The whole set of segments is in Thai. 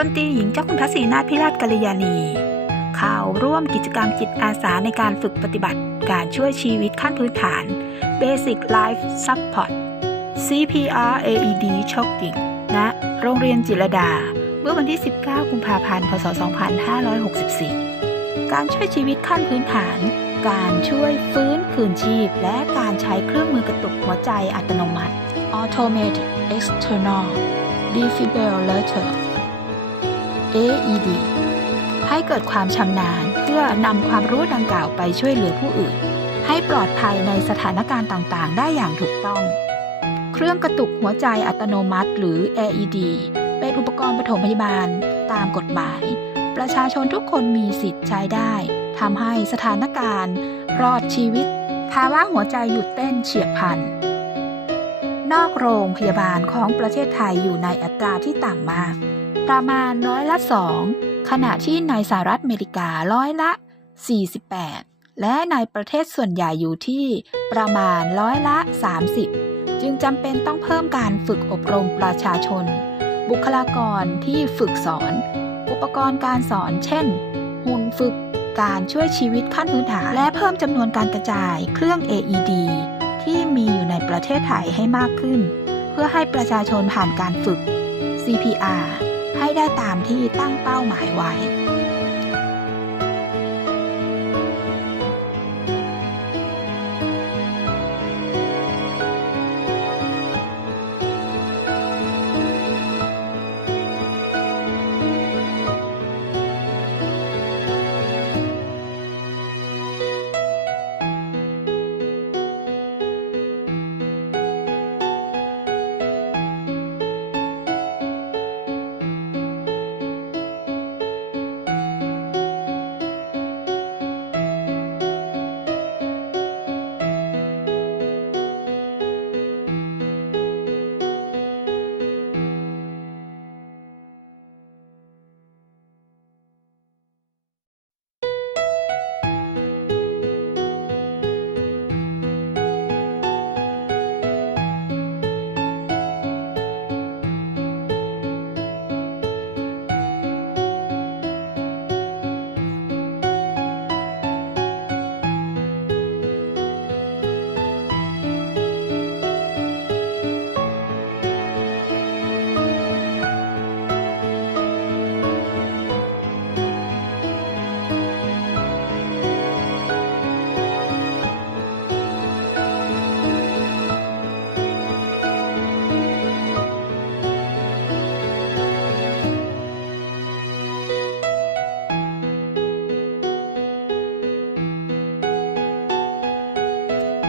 พลตรีหญิงเจ้าคุณพระศรีนาถพิราชกัลยาณีเข้าร่วมกิจกรรมจิตอาสาในการฝึกปฏิบัติการช่วยชีวิตขั้นพื้นฐาน Basic Life Support CPR AED Shocking ณโรงเรียนจิรดา เมื่อวันที่ 19 กุมภาพันธ์ พศ 2564 การช่วยชีวิตขั้นพื้นฐาน การช่วยฟื้นคืนชีพ และการใช้เครื่องมือกระตุกหัวใจอัตโนมัติ Automated External Defibrillator AED ให้เกิดความชำนาญเพื่อนำความรู้ดังกล่าวไปช่วยเหลือผู้อื่น ให้ปลอดภัยในสถานการณ์ต่างๆ ได้อย่างถูกต้อง เครื่องกระตุกหัวใจอัตโนมัติหรือ AED เป็นอุปกรณ์ปฐมพยาบาลตามกฎหมาย ประชาชนทุกคนมีสิทธิ์ใช้ได้ทำให้สถานการณ์ รอดชีวิต ภาวะหัวใจหยุดเต้นเฉียบพลัน นอกโรงพยาบาลของประเทศไทยอยู่ในอัตราที่ต่ำมาก ประมาณร้อยละ 2 ขณะที่ในสหรัฐอเมริการ้อยละ 48 และในประเทศส่วนใหญ่อยู่ที่ประมาณร้อยละ 30 จึงจำเป็นต้องเพิ่มการฝึกอบรมประชาชน บุคลากรที่ฝึกสอน อุปกรณ์การสอนเช่น หุ่นฝึกการช่วยชีวิตขั้นพื้นฐานและเพิ่มจำนวนการกระจายเครื่อง AED ที่มีอยู่ในประเทศไทยให้มากขึ้น เพื่อให้ประชาชนผ่านการฝึก CPR ให้ได้ตามที่ตั้งเป้าหมายไว้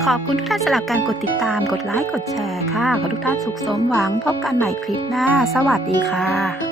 ขอบคุณทุกท่านสำหรับการกดติดตาม กดไลค์ กดแชร์ค่ะ ขอทุกท่านสุขสมหวัง พบกันใหม่คลิปหน้า สวัสดีค่ะ